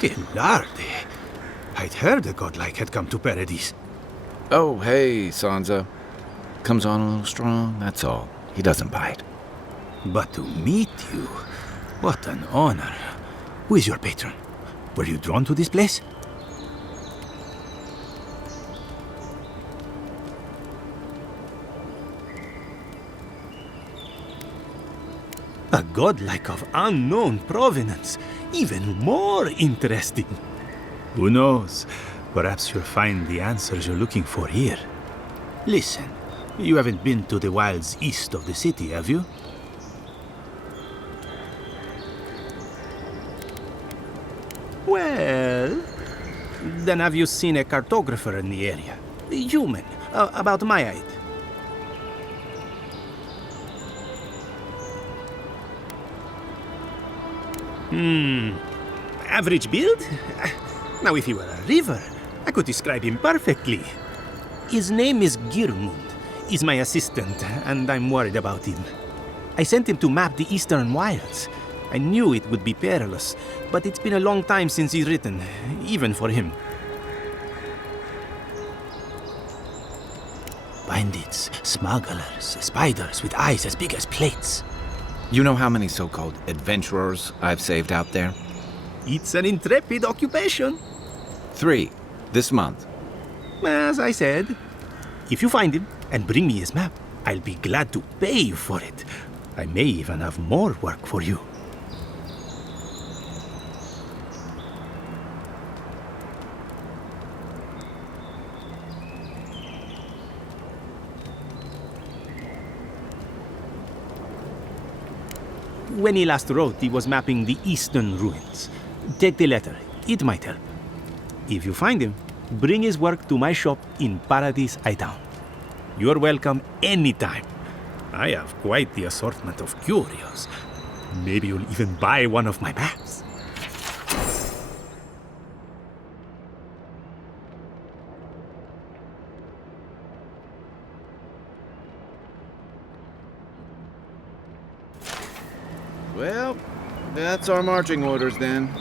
Che larde! I'd heard a godlike had come to Paradise. Oh, hey, Sansa. Comes on a little strong, that's all. He doesn't bite. But to meet you, what an honor. Who is your patron? Were you drawn to this place? A godlike of unknown provenance. Even more interesting. Who knows? Perhaps you'll find the answers you're looking for here. Listen, you haven't been to the wilds east of the city, have you? Well, then have you seen a cartographer in the area? A human, about my height. Average build? Now, if he were a river, I could describe him perfectly. His name is Girmund. He's my assistant, and I'm worried about him. I sent him to map the eastern wilds. I knew it would be perilous, but it's been a long time since he's written, even for him. Bandits, smugglers, spiders with eyes as big as plates. You know how many so-called adventurers I've saved out there? It's an intrepid occupation. 3, this month. As I said, if you find him and bring me his map, I'll be glad to pay you for it. I may even have more work for you. When he last wrote, he was mapping the eastern ruins. Take the letter. It might help. If you find him, bring his work to my shop in Paradise Town. You're welcome anytime. I have quite the assortment of curios. Maybe you'll even buy one of my maps. Well, that's our marching orders then.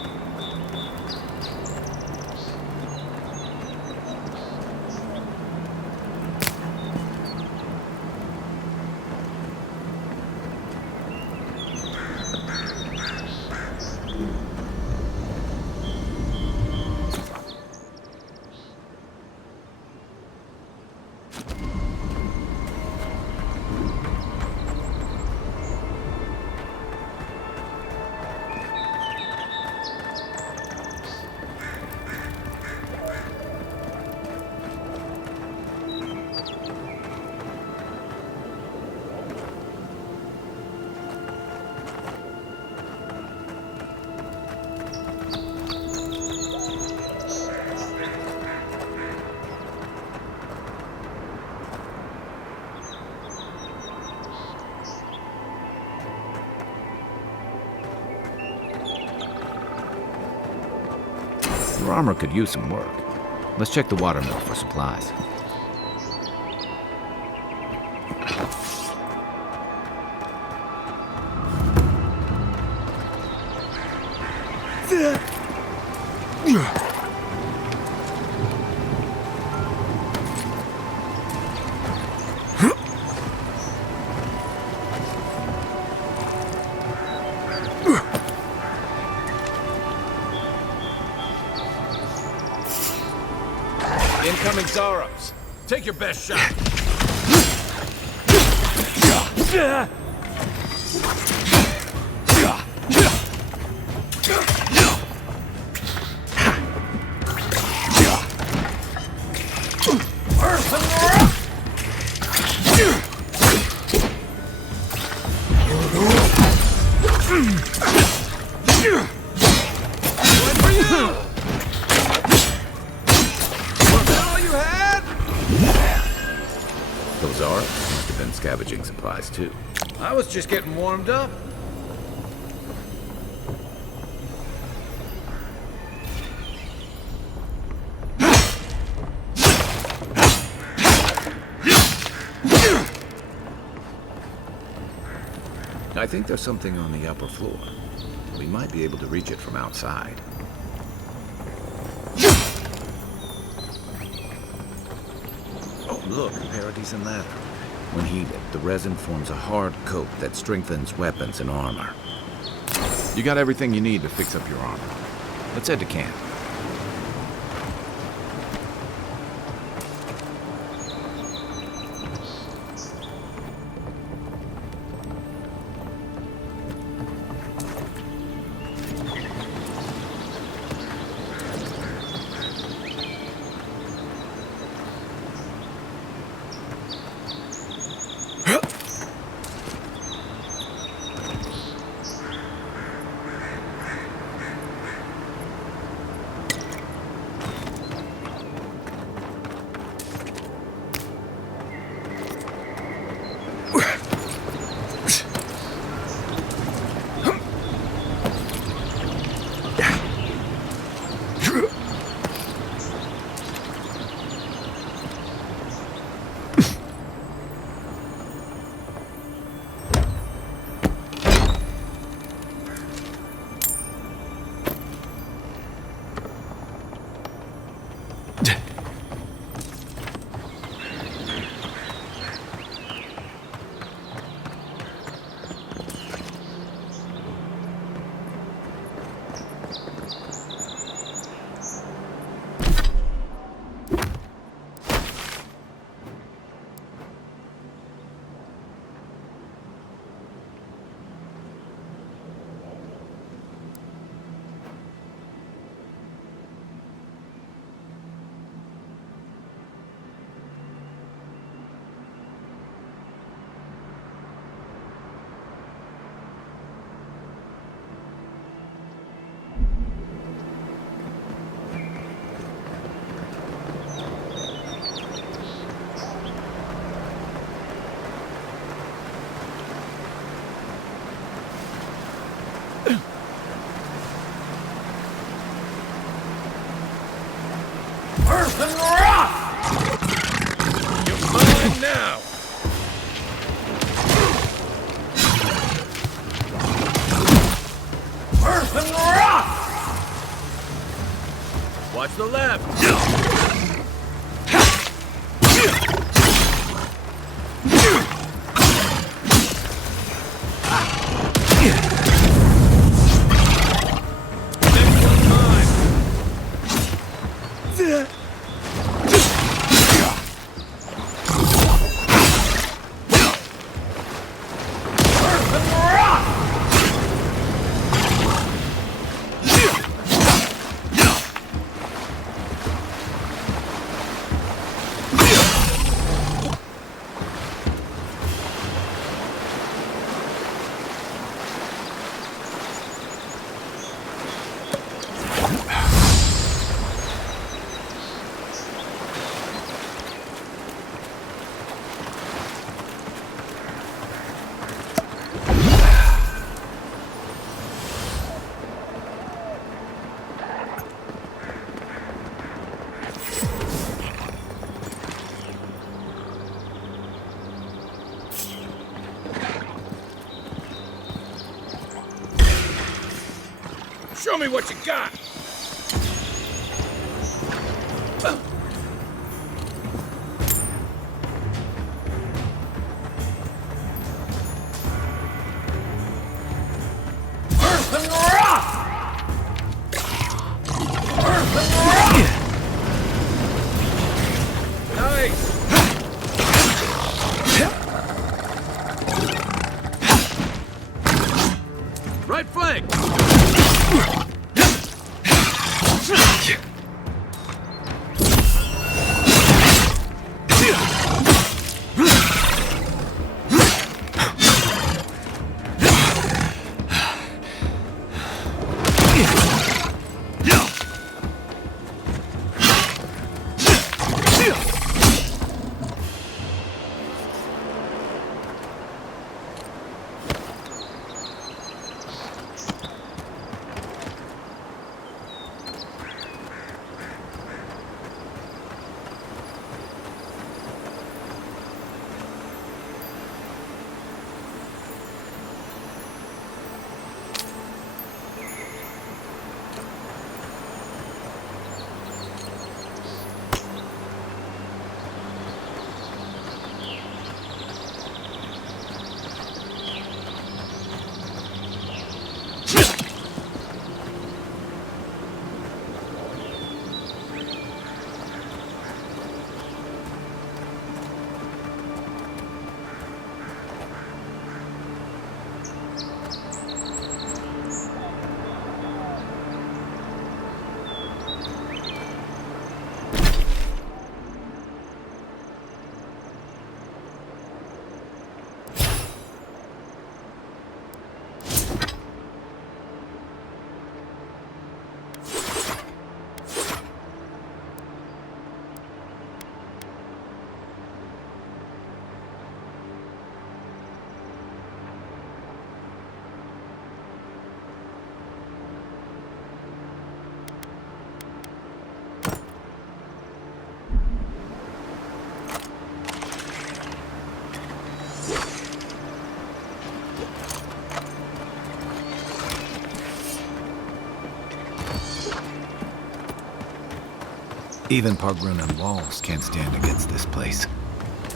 Your armor could use some work. Let's check the watermill for supplies. Incoming Zaros. Take your best shot. Those Zaros must have been scavenging supplies too. I was just getting warmed up. I think there's something on the upper floor. We might be able to reach it from outside. Look, Parodies and Lather. When heated, the resin forms a hard coat that strengthens weapons and armor. You got everything you need to fix up your armor. Let's head to camp. Earth and rock! You're mine now! Earth and rock! Watch the left! Show me what you got! Earth and rock! Earth and rock! Nice! Right flank! Even Pargrunan walls can't stand against this place.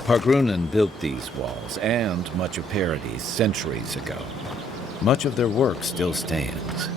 Pargrunan built these walls and much of Paradis centuries ago. Much of their work still stands.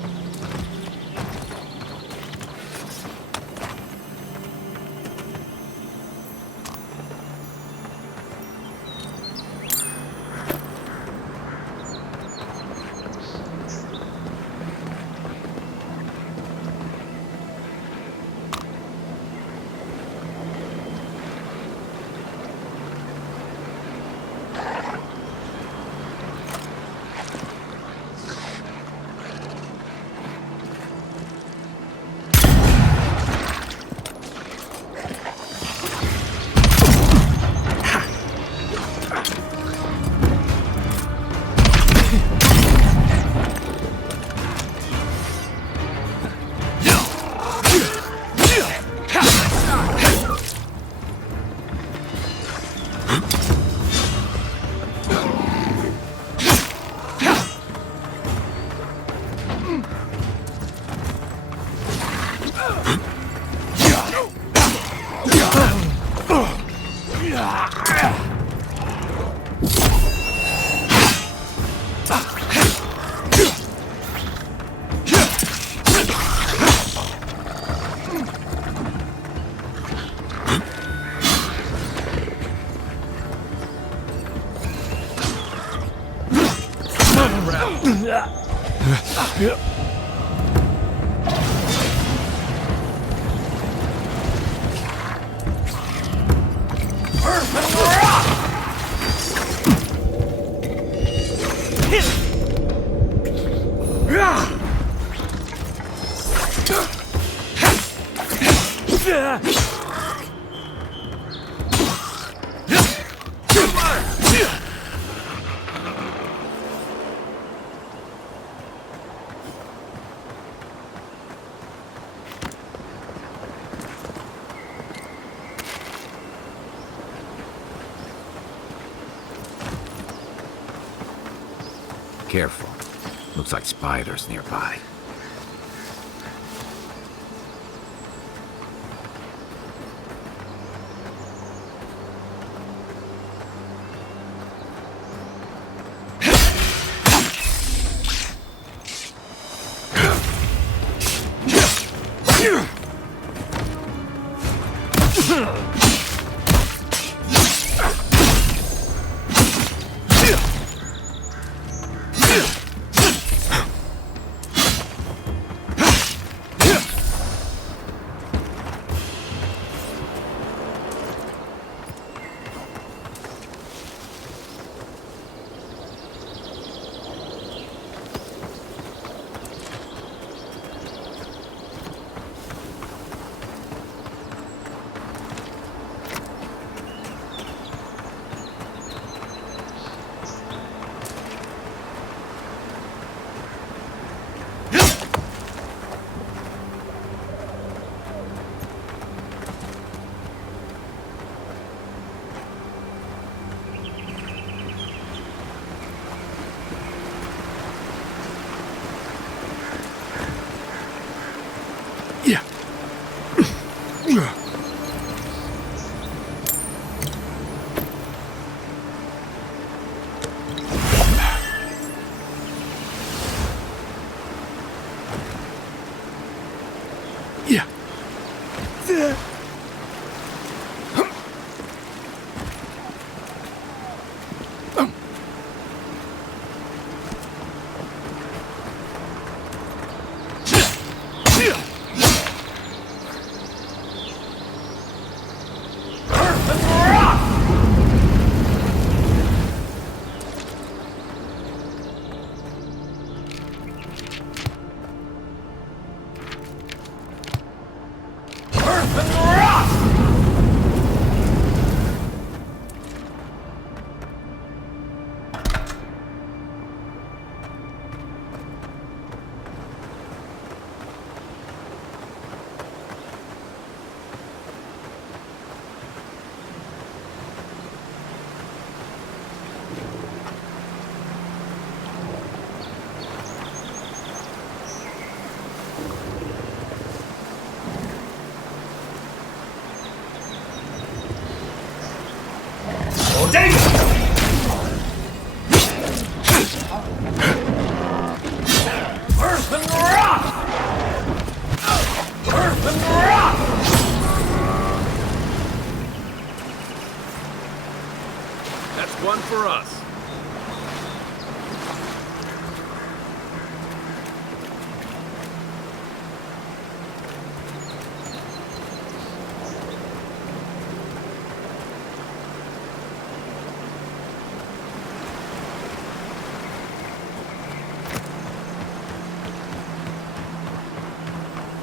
Careful. Looks like spiders nearby.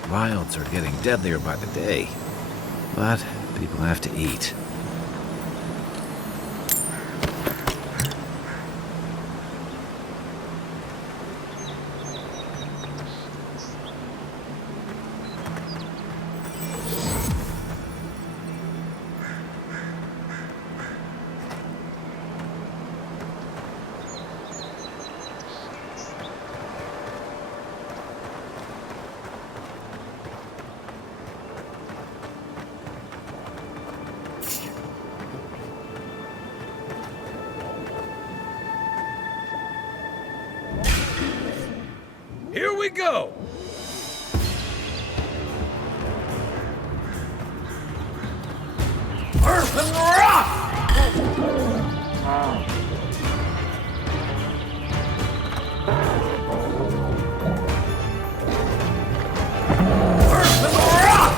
Wilds are getting deadlier by the day. But people have to eat. Here we go! Earth and rock! Earth and rock!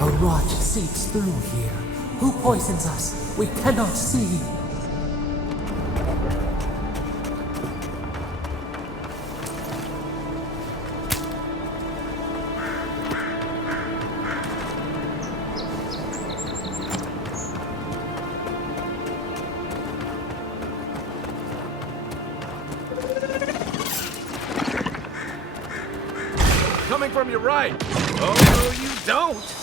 A rot seeps through here. Who poisons us? We cannot see. Coming from your right. Oh, no, you don't.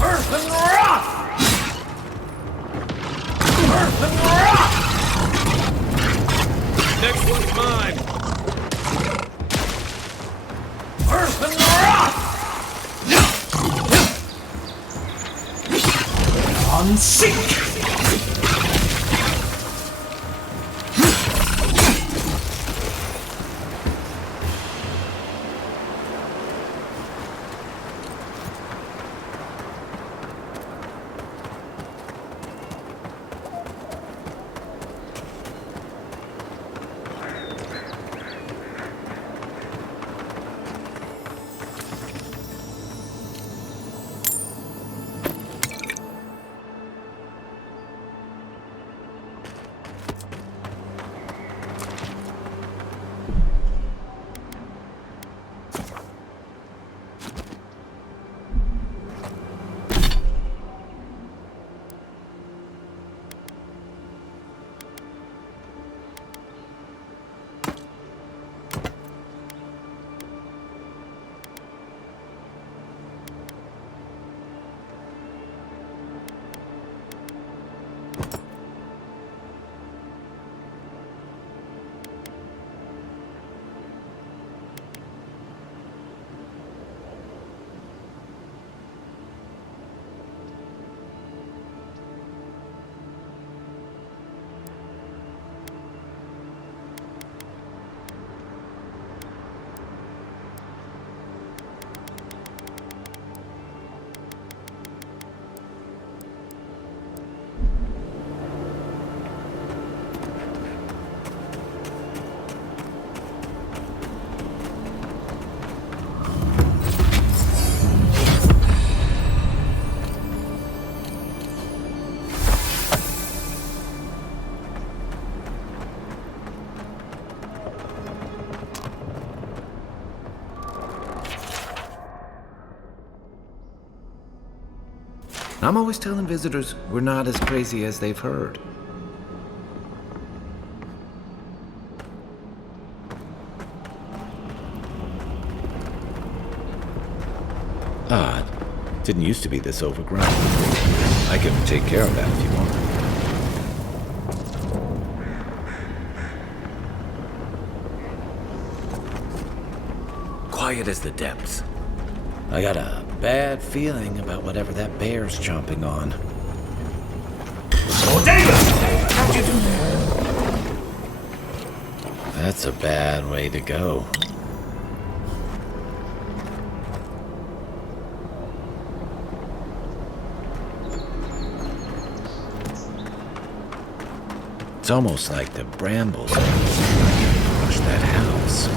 Earth and rock! Earth and rock! Next one's mine. Earth and rock! On sync! I'm always telling visitors we're not as crazy as they've heard. Odd. Didn't used to be this overgrown. I can take care of that if you want. Quiet as the depths. I got a bad feeling about whatever that bear's chomping on. Oh, David! How'd you do that? That's a bad way to go. It's almost like the brambles crushed that house.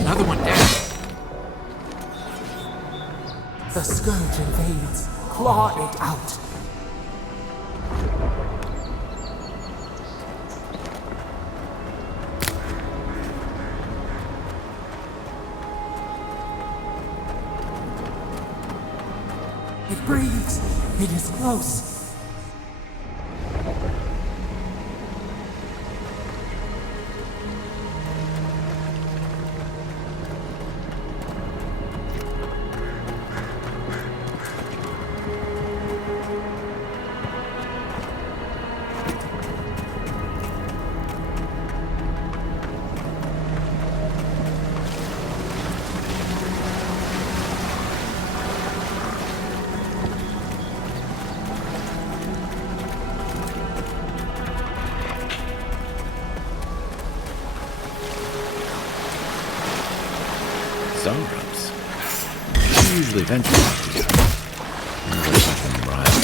Another one down. The scourge invades. Claw it out. It breathes. It is close. Sunrooms. Usually venture together. There's something right.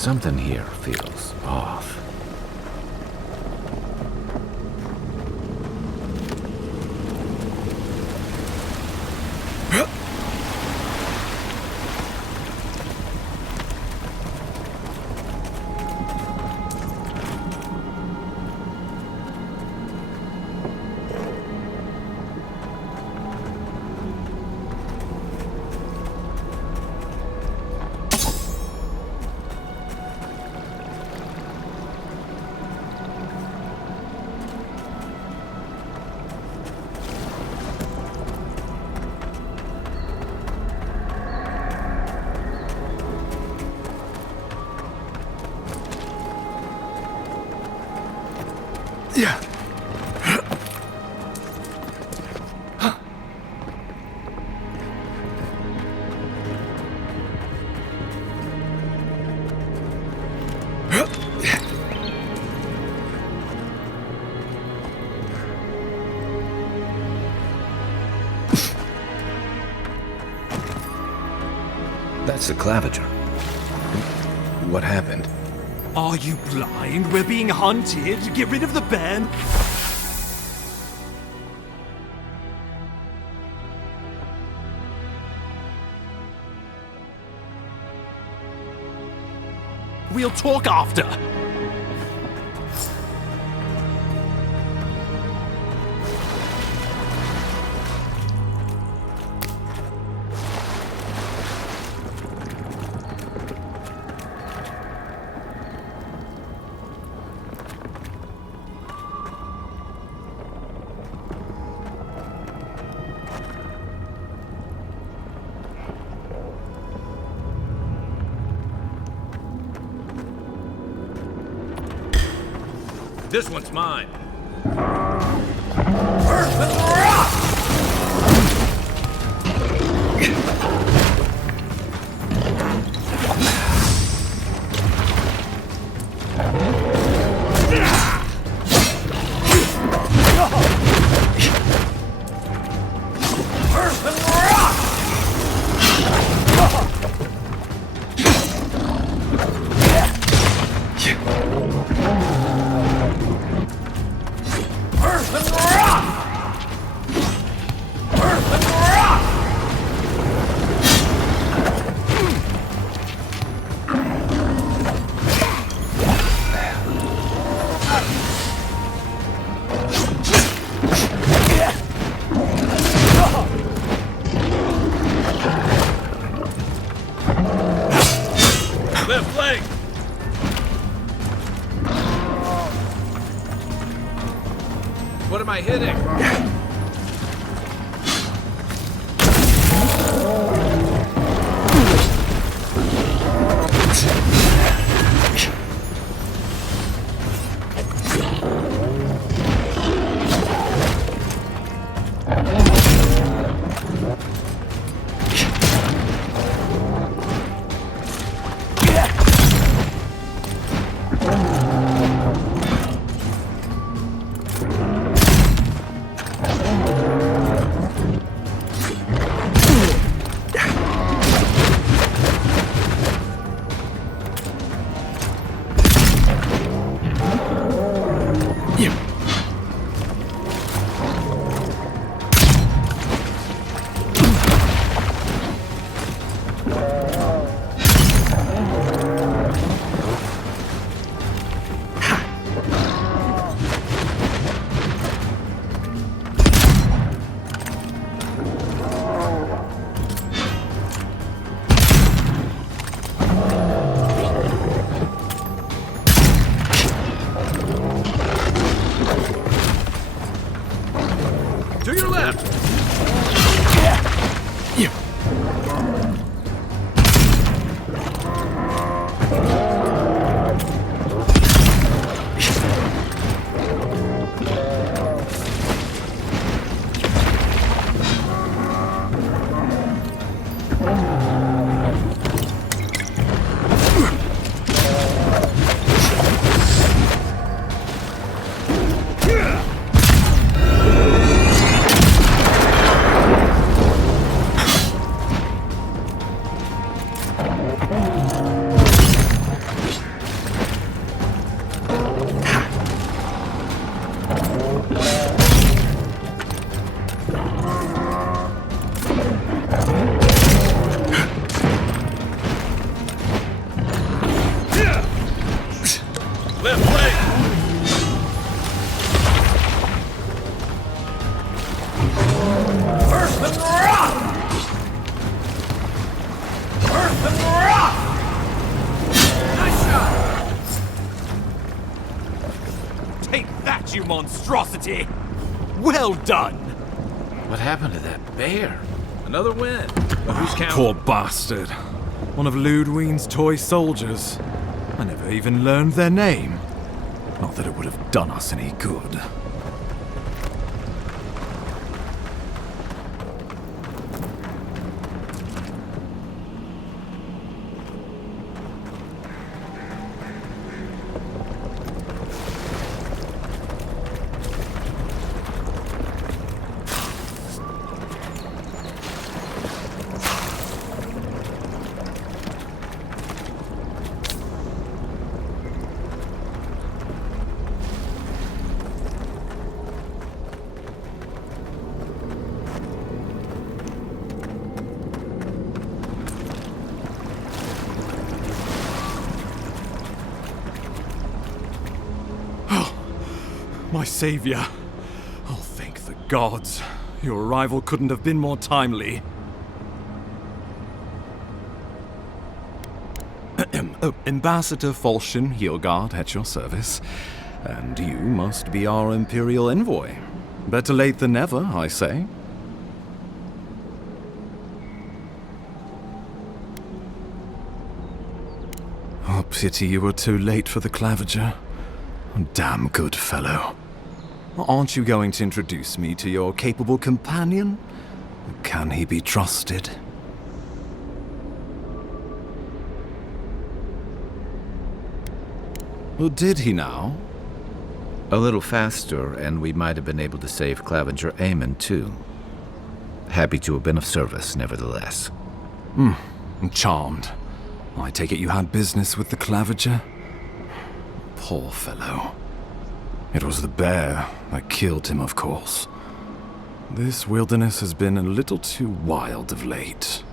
Something here feels off. That's the claviger. What happened? Are you blind? We're being hunted. Get rid of the band. We'll talk after. This one's mine. Left leg! What am I hitting? Left leg! Earth and rock! Earth and rock! Nice shot! Take that, you monstrosity! Well done! What happened to that bear? Another win. But who's counting? Poor bastard. One of Ludwine's toy soldiers. I never even learned their name. Not that it would have done us any good. My savior. Oh, thank the gods. Your arrival couldn't have been more timely. Ambassador Falchion Hildegard at your service. And you must be our Imperial envoy. Better late than never, I say. Oh, pity you were too late for the claviger. Damn good fellow. Aren't you going to introduce me to your capable companion? Can he be trusted? Well, did he now? A little faster, and we might have been able to save Claviger Aemon, too. Happy to have been of service, nevertheless. I'm charmed. I take it you had business with the claviger? Poor fellow. It was the bear that killed him, of course. This wilderness has been a little too wild of late.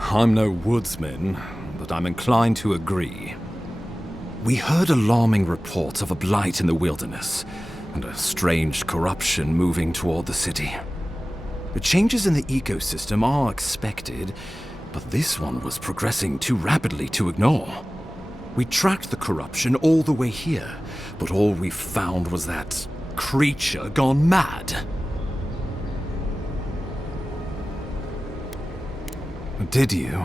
I'm no woodsman, but I'm inclined to agree. We heard alarming reports of a blight in the wilderness, and a strange corruption moving toward the city. The changes in the ecosystem are expected, but this one was progressing too rapidly to ignore. We tracked the corruption all the way here, but all we found was that creature gone mad. Did you?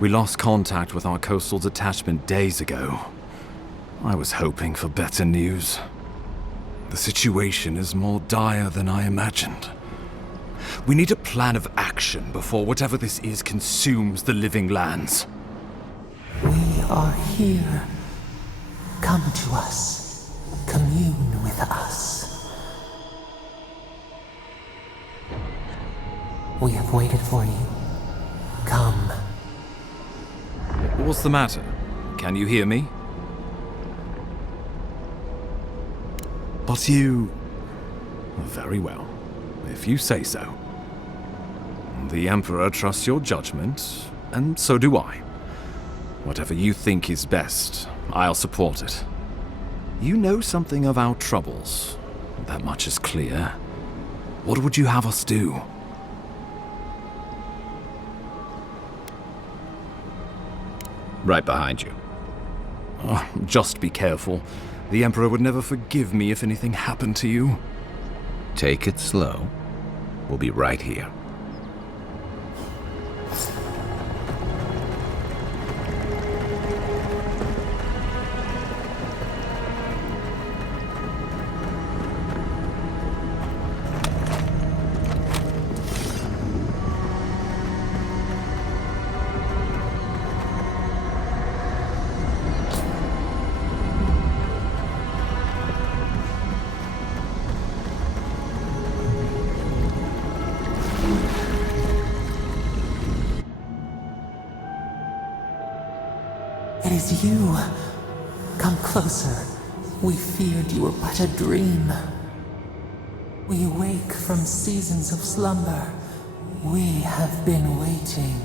We lost contact with our coastal detachment days ago. I was hoping for better news. The situation is more dire than I imagined. We need a plan of action before whatever this is consumes the living lands. We are here. Come to us. Commune with us. We have waited for you. Come. What's the matter? Can you hear me? But you... Very well, if you say so. The Emperor trusts your judgment, and so do I. Whatever you think is best, I'll support it. You know something of our troubles. That much is clear. What would you have us do? Right behind you. Oh, just be careful. The Emperor would never forgive me if anything happened to you. Take it slow. We'll be right here. is you. Come closer. We feared you were but a dream. We wake from seasons of slumber. We have been waiting.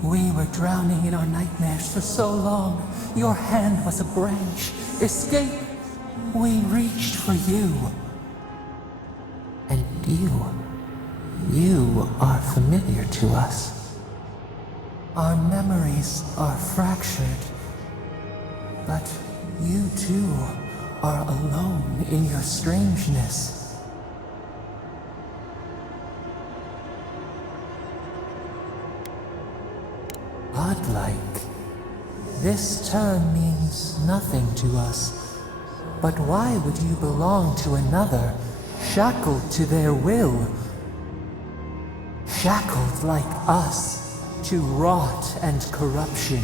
We were drowning in our nightmares for so long. Your hand was a branch. Escape! We reached for you. And you are familiar to us. Our memories are fractured. But you too are alone in your strangeness. Godlike. This term means nothing to us. But why would you belong to another, shackled to their will? Shackled like us, to rot and corruption.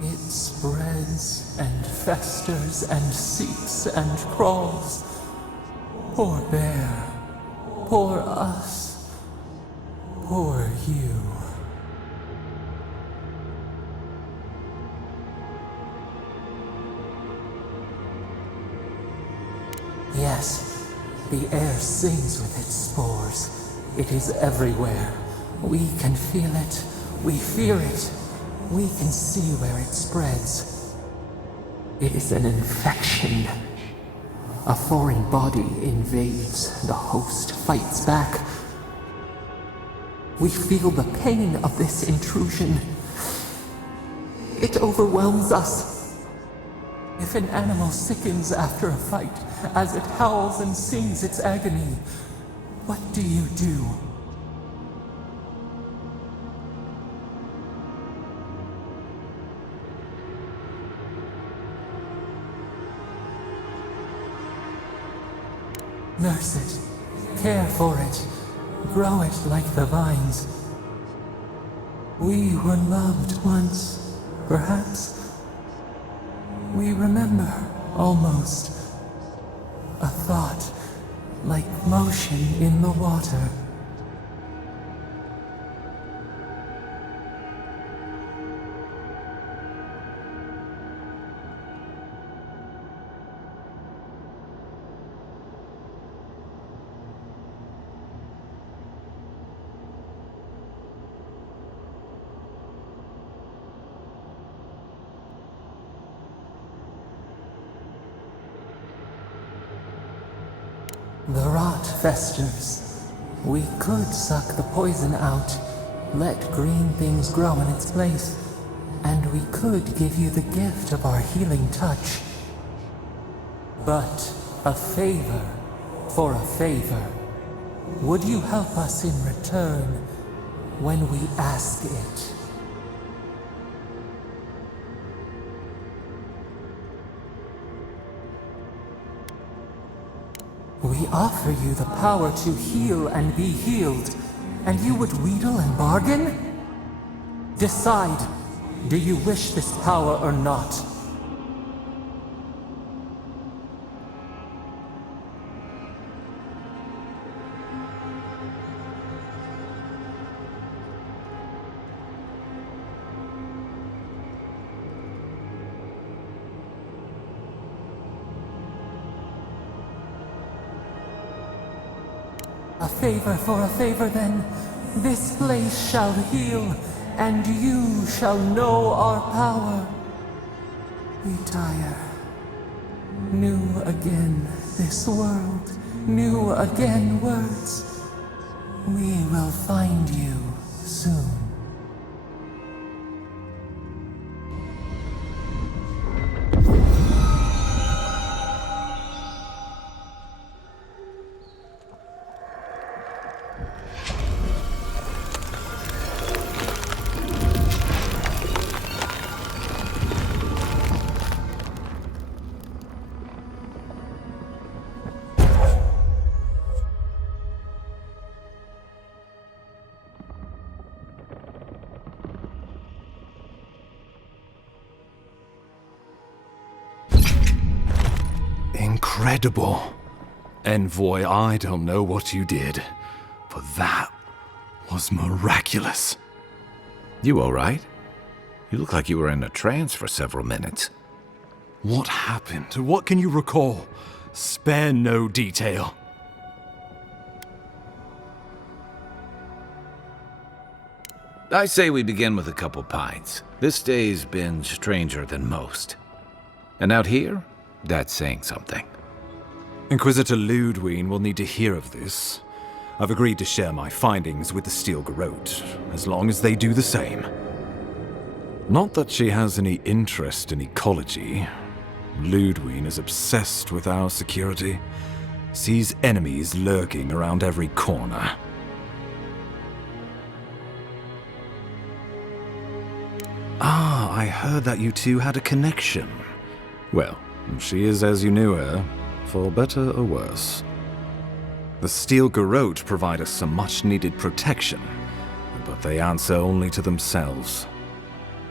It spreads and festers and seeps and crawls. Poor bear, poor us, poor you. Yes, the air sings with its spores. It is everywhere. We can feel it. We fear it. We can see where it spreads. It is an infection. A foreign body invades. The host fights back. We feel the pain of this intrusion. It overwhelms us. If an animal sickens after a fight, as it howls and sings its agony, what do you do? Nurse it, care for it, grow it like the vines. We were loved once, perhaps. We remember, almost, a thought, like motion in the water. The rot festers. We could suck the poison out, let green things grow in its place, and we could give you the gift of our healing touch. But a favor for a favor. Would you help us in return when we ask it? We offer you the power to heal and be healed, and you would wheedle and bargain? Decide, do you wish this power or not? A favor for a favor, then. This place shall heal, and you shall know our power. We tire. New again this world, new again words. We will find you soon. incredible. Envoy, I don't know what you did, but that was miraculous. You all right? You look like you were in a trance for several minutes. What happened? What can you recall? Spare no detail. I say we begin with a couple pints. This day's been stranger than most. And out here, that's saying something. Inquisitor Ludwig will need to hear of this. I've agreed to share my findings with the Steel Garrote, as long as they do the same. Not that she has any interest in ecology. Ludwig is obsessed with our security, sees enemies lurking around every corner. Ah, I heard that you two had a connection. Well, she is as you knew her, for better or worse. The Steel Garrote provide us some much-needed protection, but they answer only to themselves.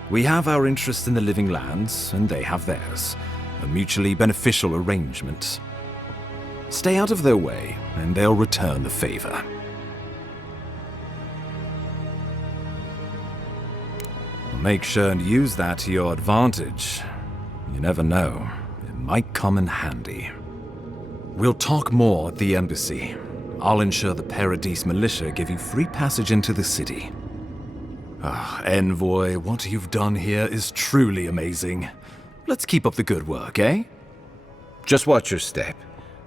We have our interest in the living lands, and they have theirs, a mutually beneficial arrangement. Stay out of their way, and they'll return the favor. Make sure and use that to your advantage. You never know. It might come in handy. We'll talk more at the embassy. I'll ensure the Paradise militia give you free passage into the city. Envoy, what you've done here is truly amazing. Let's keep up the good work, eh? Just watch your step.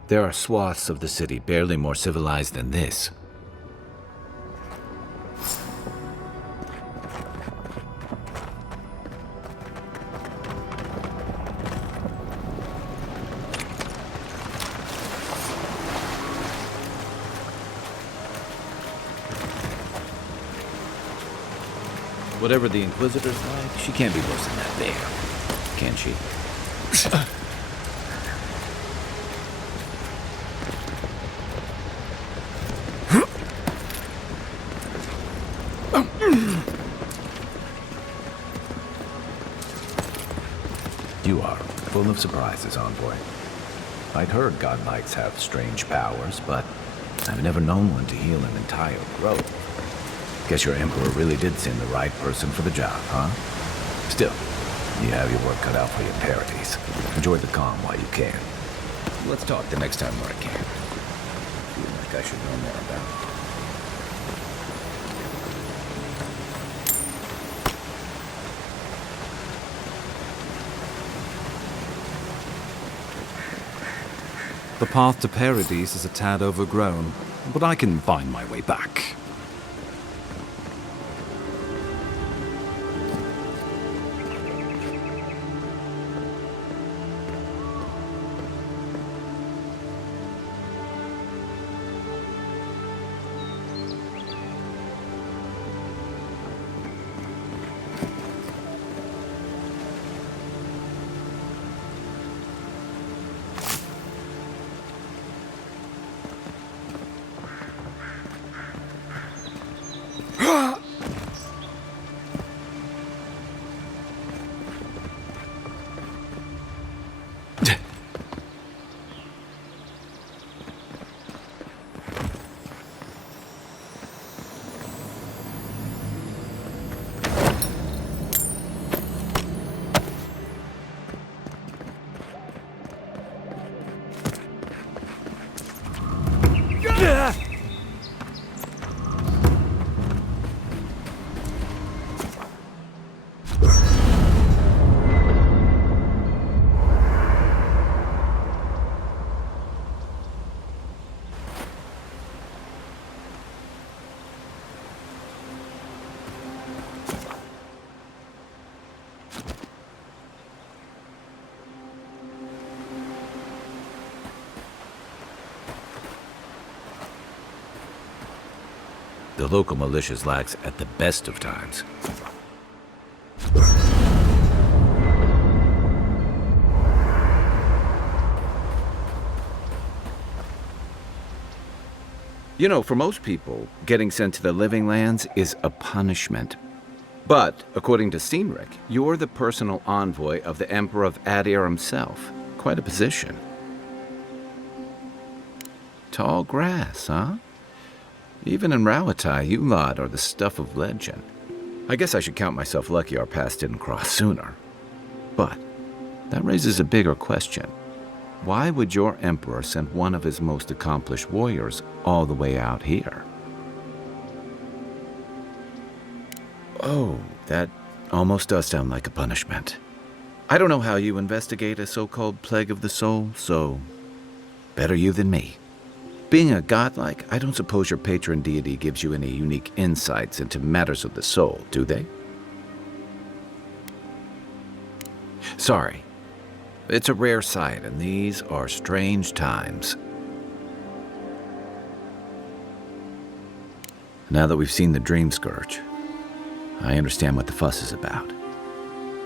There are swaths of the city barely more civilized than this. Whatever the Inquisitor's like, she can't be worse than that bear, can she? You are full of surprises, Envoy. I'd heard God Knights have strange powers, but I've never known one to heal an entire grove. Guess your Emperor really did send the right person for the job, huh? Still, you have your work cut out for your Paradise. Enjoy the calm while you can. Let's talk the next time where I can. Feel like I should know more about it. The path to Paradise is a tad overgrown, but I can find my way back. The local militia's lax at the best of times. You know, for most people, getting sent to the living lands is a punishment. But, according to Cynric, you're the personal envoy of the Emperor of Adir himself. Quite a position. Tall grass, huh? Even in Rauatai, you lot are the stuff of legend. I guess I should count myself lucky our paths didn't cross sooner. But that raises a bigger question. Why would your emperor send one of his most accomplished warriors all the way out here? Oh, that almost does sound like a punishment. I don't know how you investigate a so-called plague of the soul, so better you than me. Being a godlike, I don't suppose your patron deity gives you any unique insights into matters of the soul, do they? Sorry. It's a rare sight, and these are strange times. Now that we've seen the Dream Scourge, I understand what the fuss is about.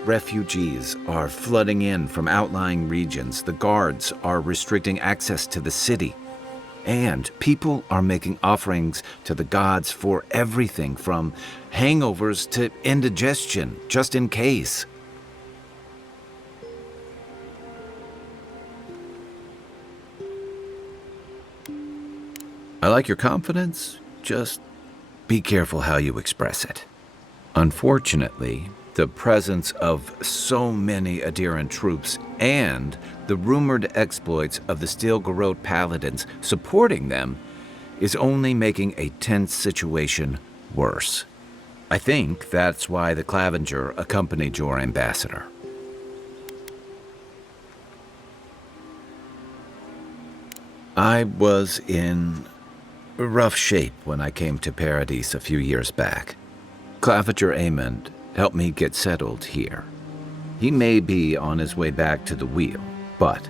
Refugees are flooding in from outlying regions. The guards are restricting access to the city. And people are making offerings to the gods for everything from hangovers to indigestion, just in case. I like your confidence, just be careful how you express it. Unfortunately, the presence of so many Adiran troops and the rumored exploits of the Steel-Garrote paladins supporting them is only making a tense situation worse. I think that's why the Clavenger accompanied your ambassador. I was in rough shape when I came to Paradise a few years back. Clavenger Amond helped me get settled here. He may be on his way back to the wheel, but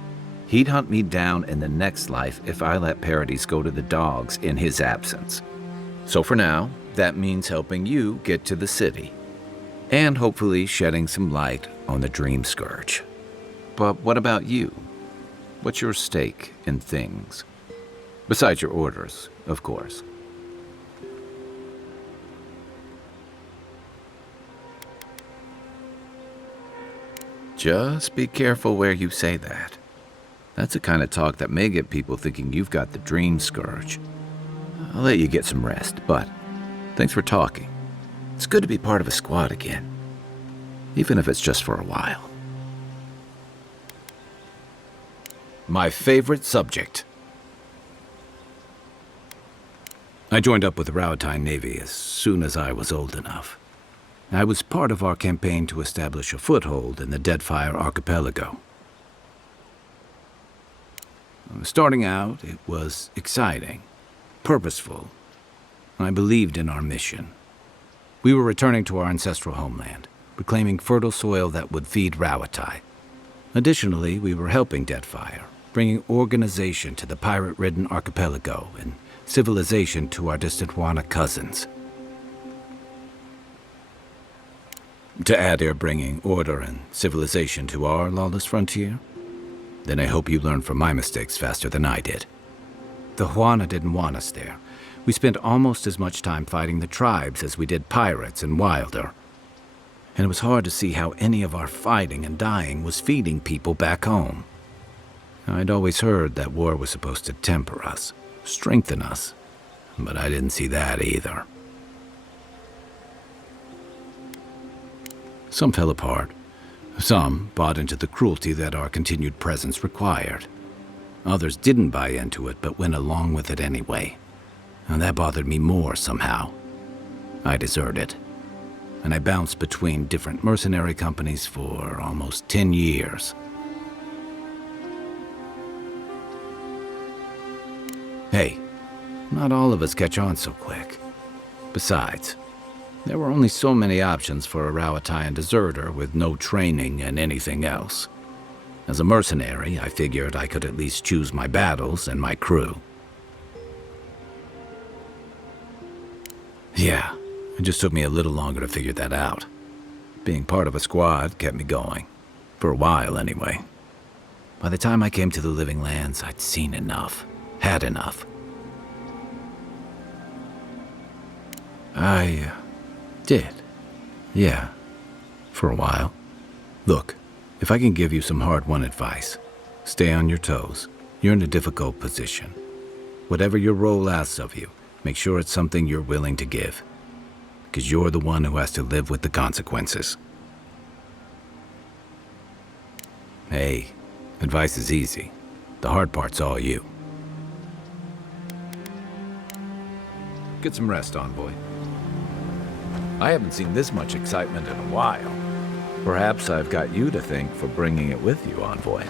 he'd hunt me down in the next life if I let Paradise go to the dogs in his absence. So for now, that means helping you get to the city, and hopefully shedding some light on the Dream Scourge. But what about you? What's your stake in things? Besides your orders, of course. Just be careful where you say that. That's the kind of talk that may get people thinking you've got the Dream Scourge. I'll let you get some rest, but thanks for talking. It's good to be part of a squad again, even if it's just for a while. My favorite subject. I joined up with the Rauatai Navy as soon as I was old enough. I was part of our campaign to establish a foothold in the Deadfire Archipelago. Starting out, it was exciting, purposeful. I believed in our mission. We were returning to our ancestral homeland, reclaiming fertile soil that would feed Rauatai. Additionally, we were helping Deadfire, bringing organization to the pirate-ridden archipelago and civilization to our distant Wana cousins. To add here bringing order and civilization to our lawless frontier? Then I hope you learn from my mistakes faster than I did. The Huana didn't want us there. We spent almost as much time fighting the tribes as we did pirates and Wilder. And it was hard to see how any of our fighting and dying was feeding people back home. I'd always heard that war was supposed to temper us, strengthen us, but I didn't see that either. Some fell apart. Some bought into the cruelty that our continued presence required. Others didn't buy into it, but went along with it anyway. And that bothered me more somehow. I deserted. And I bounced between different mercenary companies for almost 10 years. Hey, not all of us catch on so quick. Besides, there were only so many options for a Rauataian deserter with no training and anything else. As a mercenary, I figured I could at least choose my battles and my crew. Yeah, it just took me a little longer to figure that out. Being part of a squad kept me going. For a while, anyway. By the time I came to the Living Lands, I'd seen enough. Had enough. I did. Yeah. For a while. Look, if I can give you some hard-won advice, stay on your toes. You're in a difficult position. Whatever your role asks of you, make sure it's something you're willing to give. Because you're the one who has to live with the consequences. Hey, advice is easy. The hard part's all you. Get some rest, Envoy. I haven't seen this much excitement in a while. Perhaps I've got you to thank for bringing it with you, Envoy.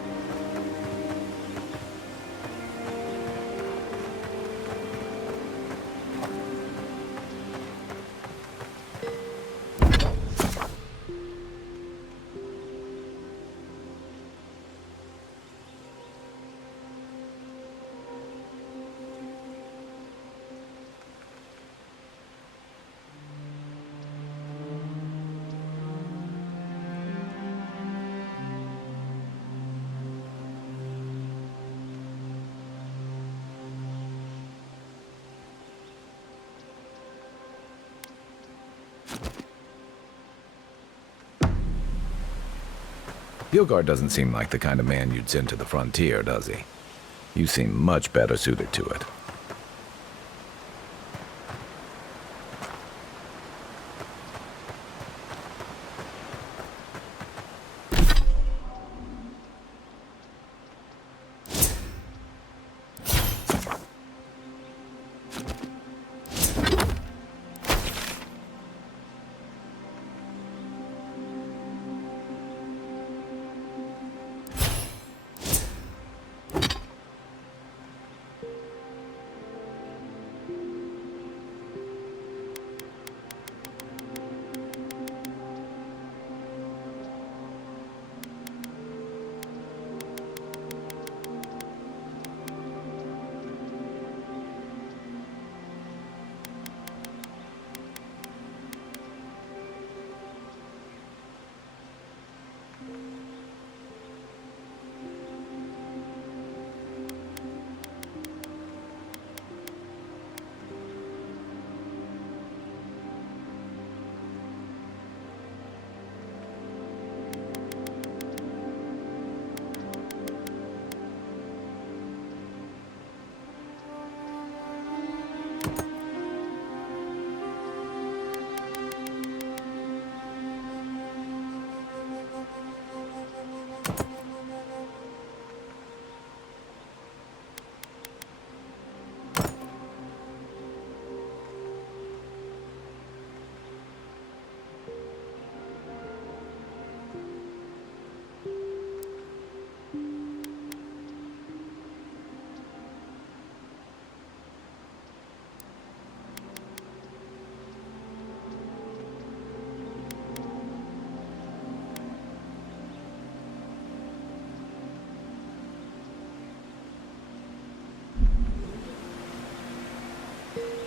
Bjorgard doesn't seem like the kind of man you'd send to the frontier, does he? You seem much better suited to it.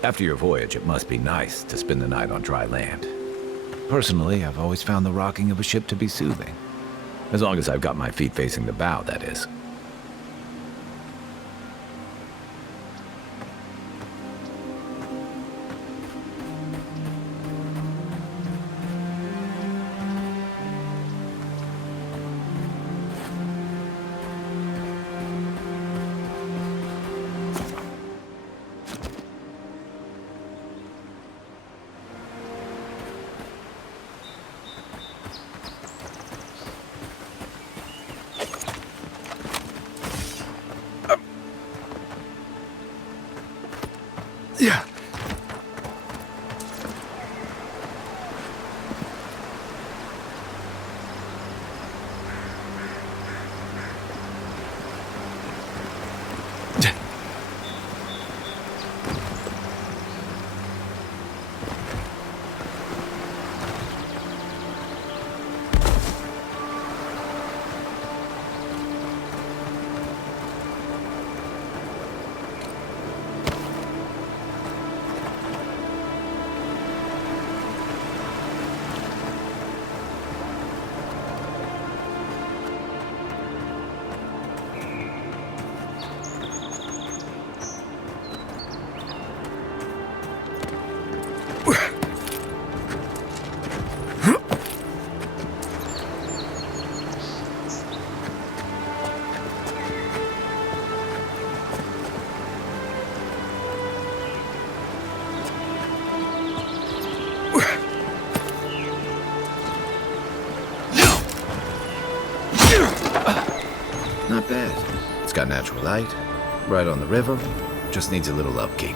After your voyage, it must be nice to spend the night on dry land. Personally, I've always found the rocking of a ship to be soothing. As long as I've got my feet facing the bow, that is. Yeah. got natural light, right on the river, just needs a little upkeep.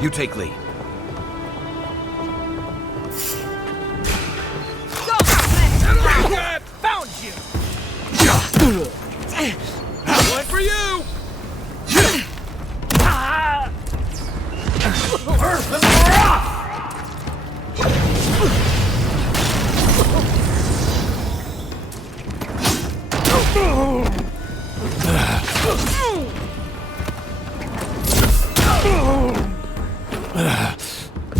You take lead. Found you! One for you! Earth and rock!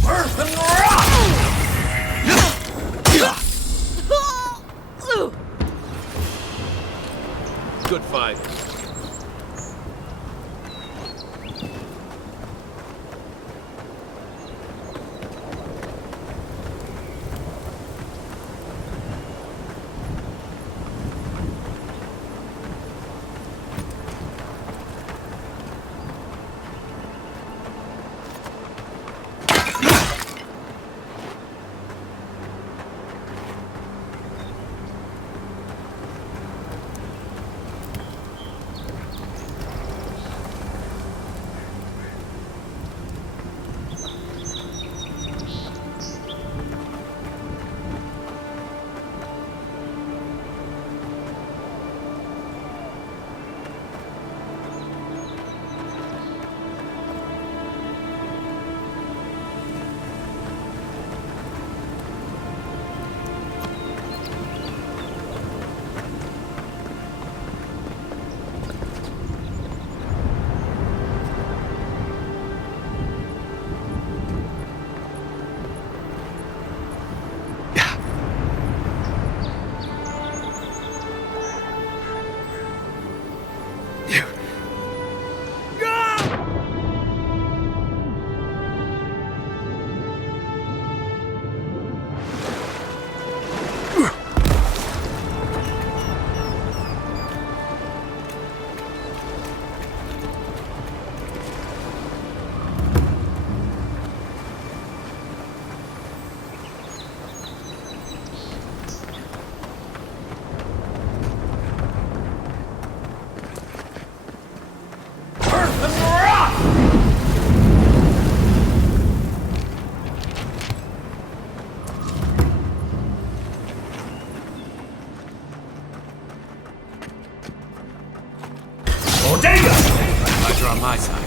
Earth and rock! Good fight. On my side.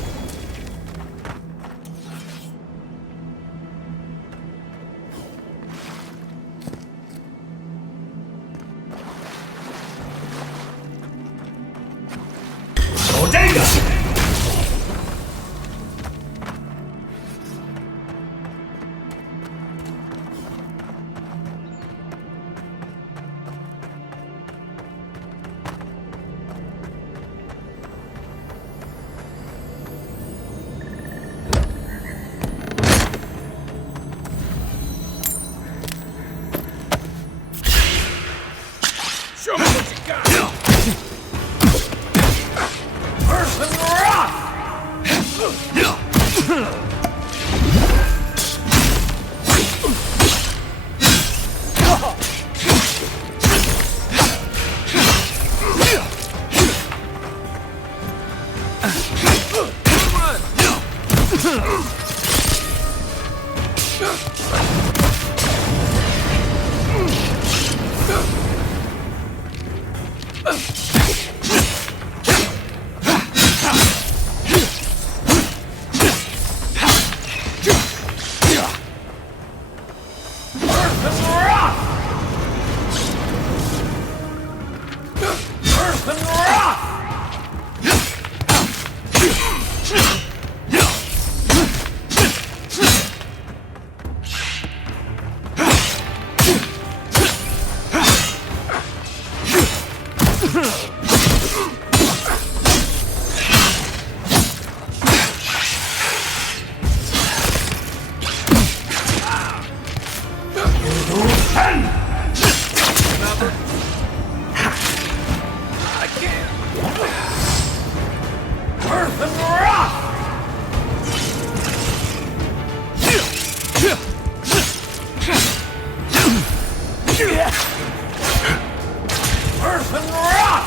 Show me what you got! Earth and rock!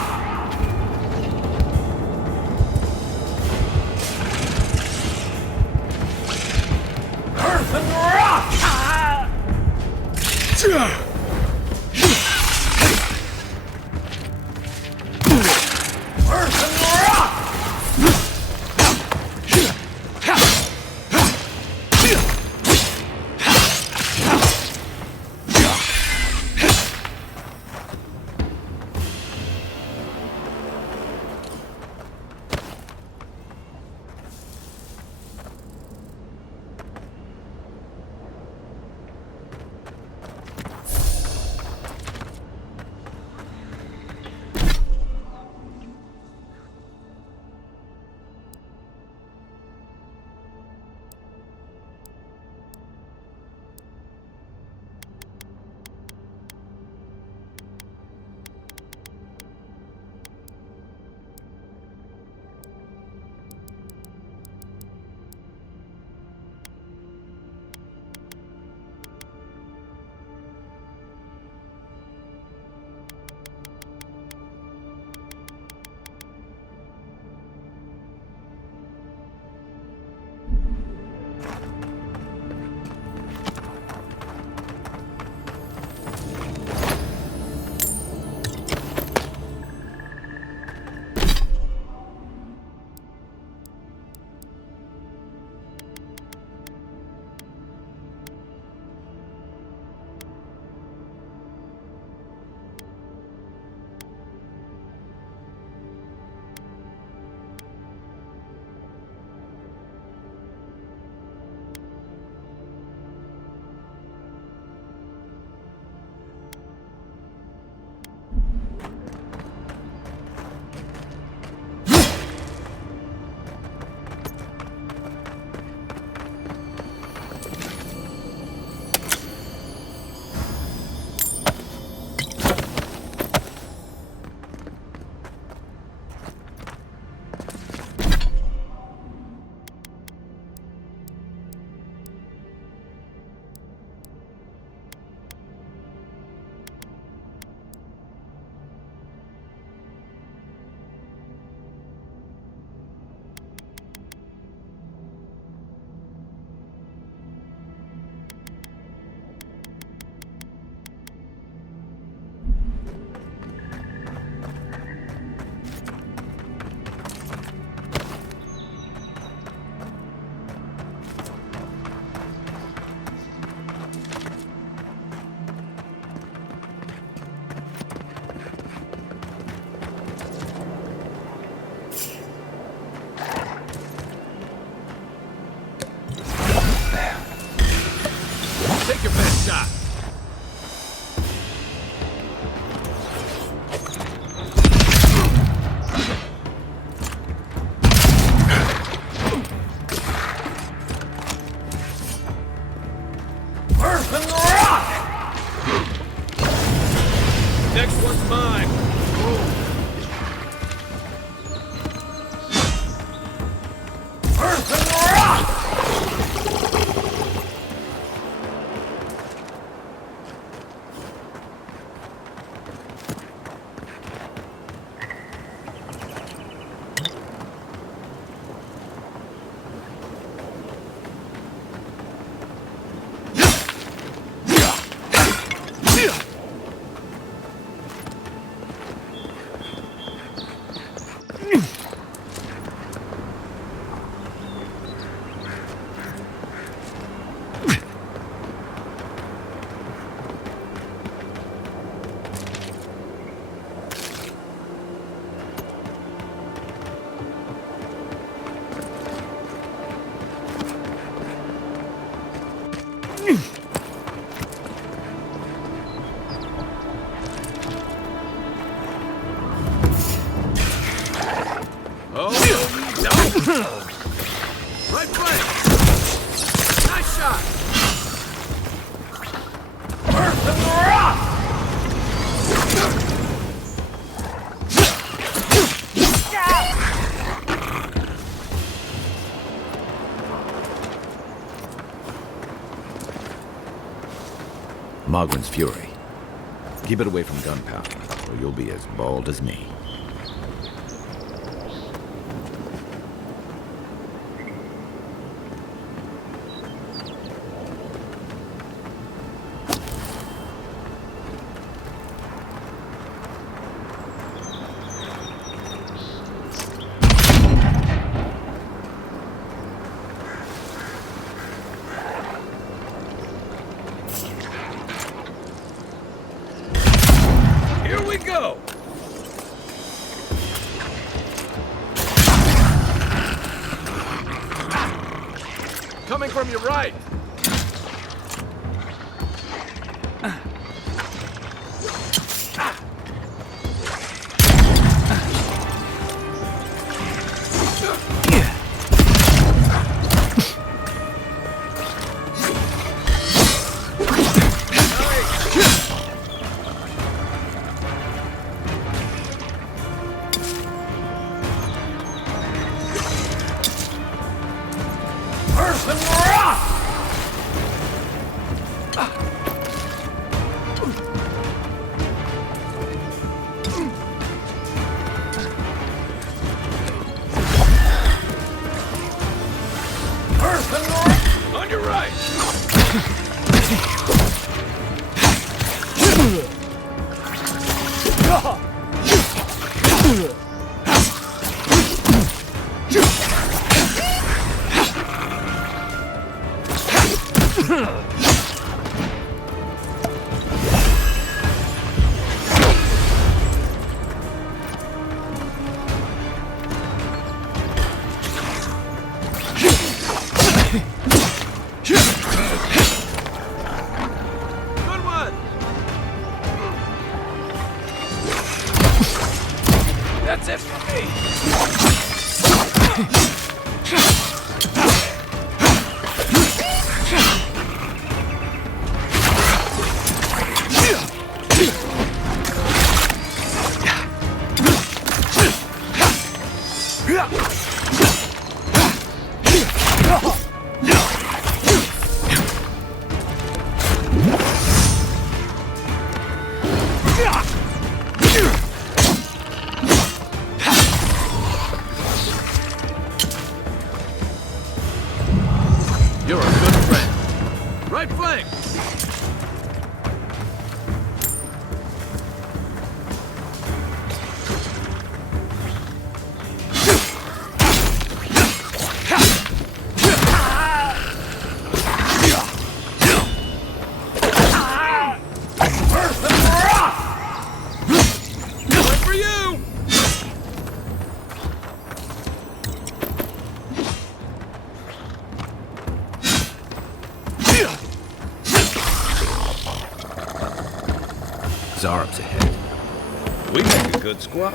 don't! Right flank! Nice shot! Earth and rock! Mogwin's fury. Keep it away from gunpowder, or you'll be as bald as me. Here we go! Coming from your right! Earth and rock! Earth and rock! On your right! Good one! That's it for me! You're a good friend. Right flank! Earth and rock! Coming for you! Zarab's ahead. We make a good squad.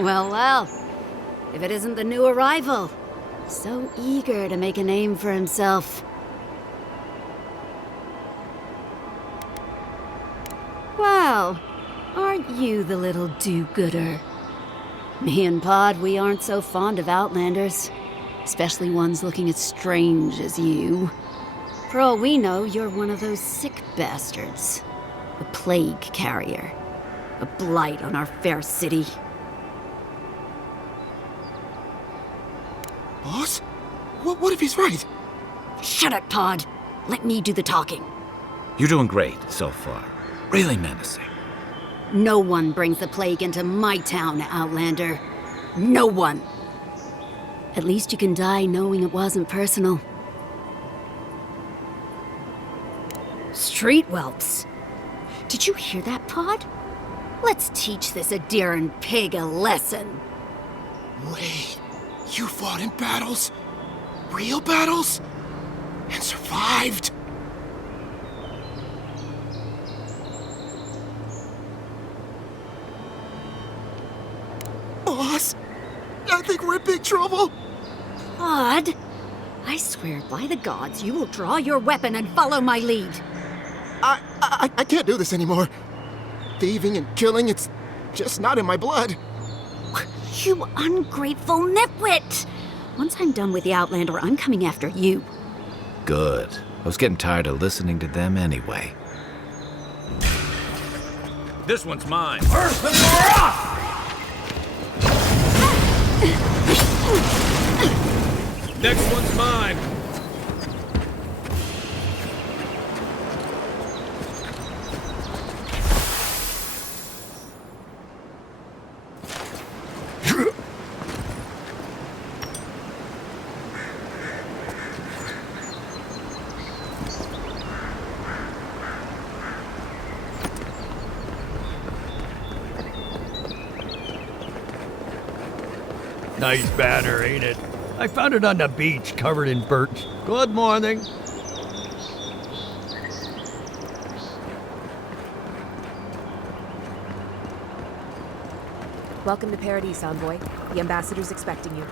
Well, well. If it isn't the new arrival. So eager to make a name for himself. Well, aren't you the little do-gooder? Me and Pod, we aren't so fond of Outlanders. Especially ones looking as strange as you. For all we know, you're one of those sick bastards. A plague carrier. A blight on our fair city. Boss? What if he's right? Shut it, Pod. Let me do the talking. You're doing great so far. Really menacing. No one brings the plague into my town, Outlander. No one. At least you can die knowing it wasn't personal. Street whelps. Did you hear that, Pod? Let's teach this Adiran pig a lesson. Wait, you fought in battles? Real battles? And survived? Boss, I think we're in big trouble. Pod, I swear by the gods you will draw your weapon and follow my lead. I can't do this anymore. Thieving and killing, it's just not in my blood. You ungrateful nitwit! Once I'm done with the Outlander, I'm coming after you. Good. I was getting tired of listening to them anyway. This one's mine. Next one's mine. Nice banner, ain't it? I found it on the beach, covered in birch. Good morning. Welcome to Paradise, Envoy. The ambassador's expecting you.